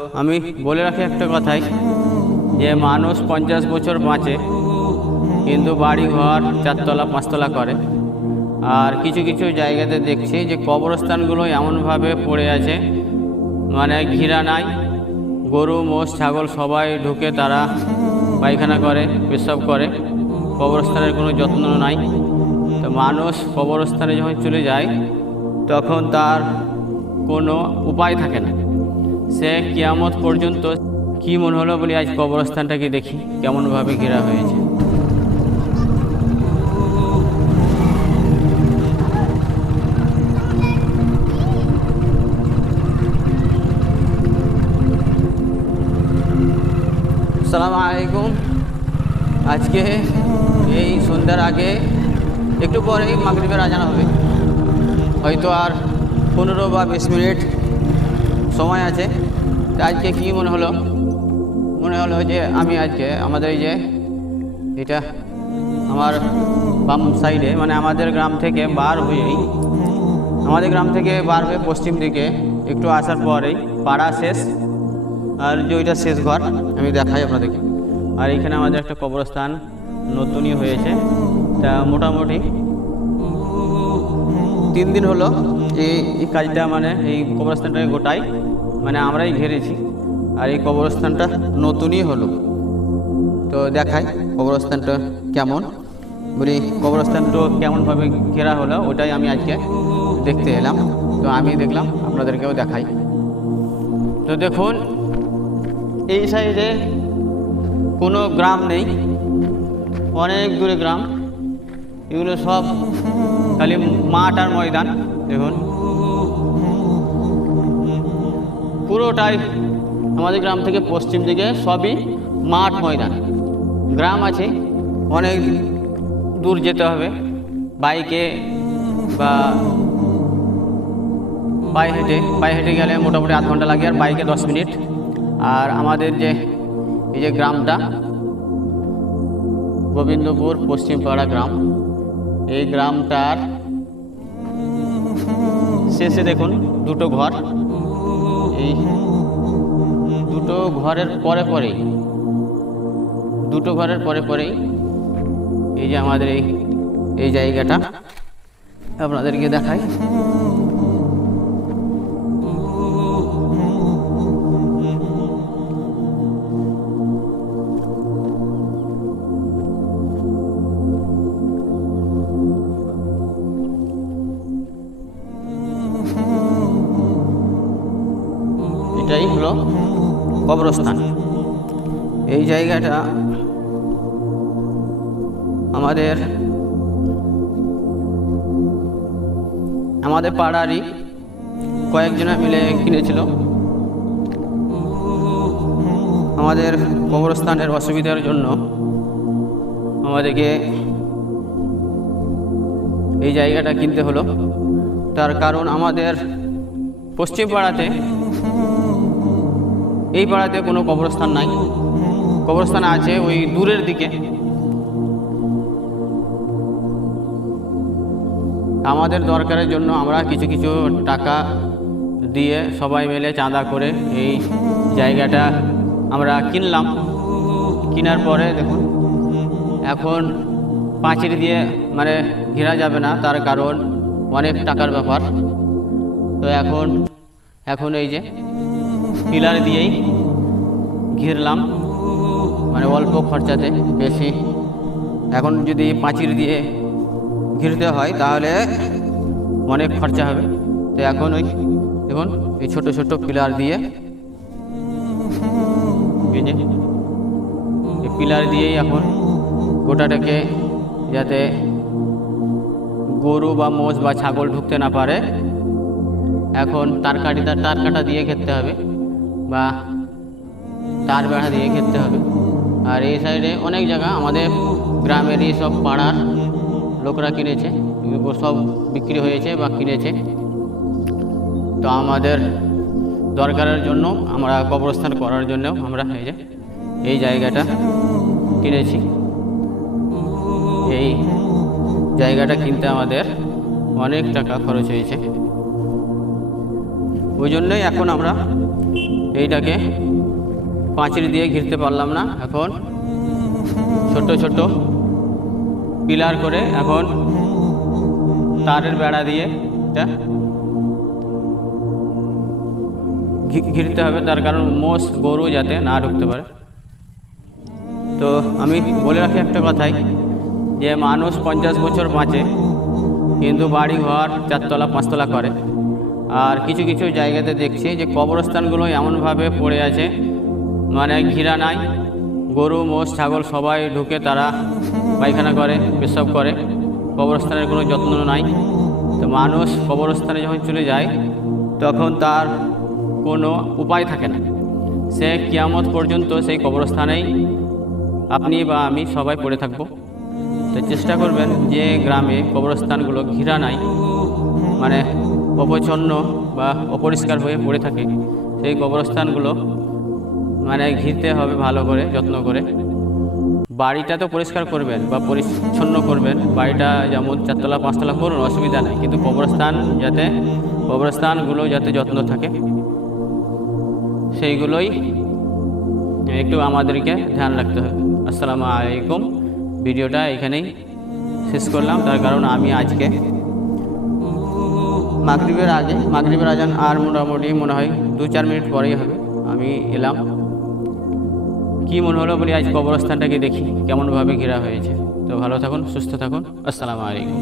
আমি বলে রাখি একটা কথাই যে মানুষ 50 বছর বাঁচে, কিন্তু বাড়ি ঘর 4তলা 5তলা করে। আর কিছু কিছু জায়গাতে দেখছি যে কবরস্থানগুলো এমনভাবে পড়ে আছে, মানে ঘিরা নাই, গরু মোষ ছাগল সবাই ঢুকে তারা পায়খানা করে, পেশাব করে, কবরস্থানের কোনো যত্ন নাই। তো মানুষ কবরস্থানে যখন চলে যায় তখন তার কোনো উপায় থাকে না, সে কিয়ামত পর্যন্ত। কি মনে হলো বলি আজ কবরস্থানটাকে দেখি কেমনভাবে ঘেরা হয়েছে। আসসালামু আলাইকুম। আজকে এই সন্ধ্যার আগে একটু পরেই মাগরিবের আজান হবে, হয়তো আর 15 বা 20 মিনিট সময় আছে। আজকে কি মনে হলো যে আমি আজকে আমাদের এই যে এটা আমার বাম সাইডে, মানে আমাদের গ্রাম থেকে বার হয়ে পশ্চিম দিকে একটু আসার পরেই পাড়া শেষ, আর যে ওইটা শেষ ঘর আমি দেখাই আপনাদেরকে। আর এইখানে আমাদের একটা কবরস্থান নতুনই হয়েছে, তা মোটামুটি 3 দিন হলো এই কাজটা, মানে এই কবরস্থানটাকে গোটাই মানে আমরাই ঘিরেছি। আর এই কবরস্থানটা নতুনই হলো, তো দেখাই কবরস্থানটা কেমন। বলি কবরস্থানটা কেমনভাবে ঘেরা হলো ওটাই আমি আজকে দেখতে এলাম, তো আমি দেখলাম আপনাদেরকেও দেখাই। তো দেখুন, এই সাইডে কোনো গ্রাম নেই, অনেক দূরে গ্রাম, এগুলো সব খালি মাঠ আর ময়দান। দেখুন পুরোটাই আমাদের গ্রাম থেকে পশ্চিম দিকে সবই মাঠ ময়দান। গ্রাম আছে, অনেক দূর যেতে হবে বাইকে বা পায়ে হেঁটে গেলে মোটামুটি আধ ঘন্টা লাগে, আর বাইকে 10 মিনিট। আর আমাদের যে এই যে গ্রামটা গোবিন্দপুর পশ্চিমপাড়া গ্রাম, এই গ্রামটার শেষে দেখুন দুটো ঘর, এই দুটো ঘরের পরেই এই যে আমাদের এই জায়গাটা আপনাদেরকে দেখাই। এটাই হলো কবরস্থান। এই জায়গাটা আমাদের পাড়ারই কয়েকজনা মিলে কিনেছিল। আমাদের কবরস্থানের অসুবিধার জন্য আমাদেরকে এই জায়গাটা কিনতে হলো। তার কারণ আমাদের পশ্চিম পাড়াতে, এই পাড়াতে কোনো কবরস্থান নাই, কবরস্থান আছে ওই দূরের দিকে। আমাদের দরকারের জন্য আমরা কিছু কিছু টাকা দিয়ে সবাই মিলে চাঁদা করে এই জায়গাটা আমরা কিনলাম। কেনার পরে দেখুন এখন পাঁচিল দিয়ে মানে ঘেরা যাবে না, তার কারণ অনেক টাকার ব্যাপার। তো এখন এই যে পিলার দিয়েই ঘিরলাম, মানে অল্প খরচাতে বেশি। এখন যদি পাঁচিল দিয়ে ঘিরতে হয় তাহলে অনেক খরচা হবে। তো এখন ওই দেখুন এই ছোট ছোট পিলার দিয়ে, এই পিলার দিয়েই এখন গোটাটাকে, যাতে গরু বা মোষ বা ছাগল ঢুকতে না পারে, এখন তার কাটা দিয়ে ঘেরতে হবে বা তার বেড়া দিয়ে ঘেরতে হবে। আর এই সাইডে অনেক জায়গা আমাদের গ্রামেরই সব পাড়ার লোকরা কিনেছে, সব বিক্রি হয়েছে বা কিনেছে। তো আমাদের দরকারের জন্য, আমরা কবরস্থান করার জন্য আমরা এই জায়গাটা কিনেছি। এই জায়গাটা কিনতে আমাদের অনেক টাকা খরচ হয়েছে, ওই জন্যই এখন আমরা এইটাকে পাঁচিল দিয়ে ঘিরতে পারলাম না, এখন ছোট ছোট পিলার করে এখন তারের বেড়া দিয়ে এটা ঘিরতে হবে, তার কারণ মোষ গরু যাতে না ঢুকতে পারে। তো আমি বলে রাখি একটা কথাই, যে মানুষ 50 বছর বাঁচে কিন্তু বাড়ি ঘর 4 তলা 5 তলা করে। আর কিছু কিছু জায়গাতে দেখছি যে কবরস্থানগুলো এমনভাবে পড়ে আছে, মানে ঘিরা নাই, গরু মোষ ছাগল সবাই ঢুকে তারা পায়খানা করে, পেশাব করে, কবরস্থানের কোনো যত্ন নাই। তো মানুষ কবরস্থানে যখন চলে যায় তখন তার কোনো উপায় থাকে না, সে কিয়ামত পর্যন্ত সেই কবরস্থানেই আপনি বা আমি সবাই পড়ে থাকব। তো চেষ্টা করবেন যে গ্রামে কবরস্থানগুলো ঘিরা নাই, মানে অপছন্ন বা অপরিষ্কার হয়ে পড়ে থাকে, সেই কবরস্থানগুলো মানে ঘিরতে হবে ভালো করে, যত্ন করে। বাড়িটা তো পরিষ্কার করবেন বা পরিচ্ছন্ন করবেন, বাড়িটা যেমন 4 তলা 5 তলা করুন, অসুবিধা নেই, কিন্তু কবরস্থানগুলো যাতে যত্ন থাকে সেইগুলোই একটু আমাদেরকে ধ্যান রাখতে হবে। আসসালামু আলাইকুম। ভিডিওটা এখানেই শেষ করলাম, তার কারণ আমি আজকে মাগরিবের আজান আর মোটামুটি মনে হয় 2-4 মিনিট পরেই হবে, আমি এলাম। কি মনে হলো বলি, আজ কবরস্থানটাকে দেখি কেমনভাবে ঘেরা হয়েছে। তো ভালো থাকুন, সুস্থ থাকুন, আসসালামু আলাইকুম।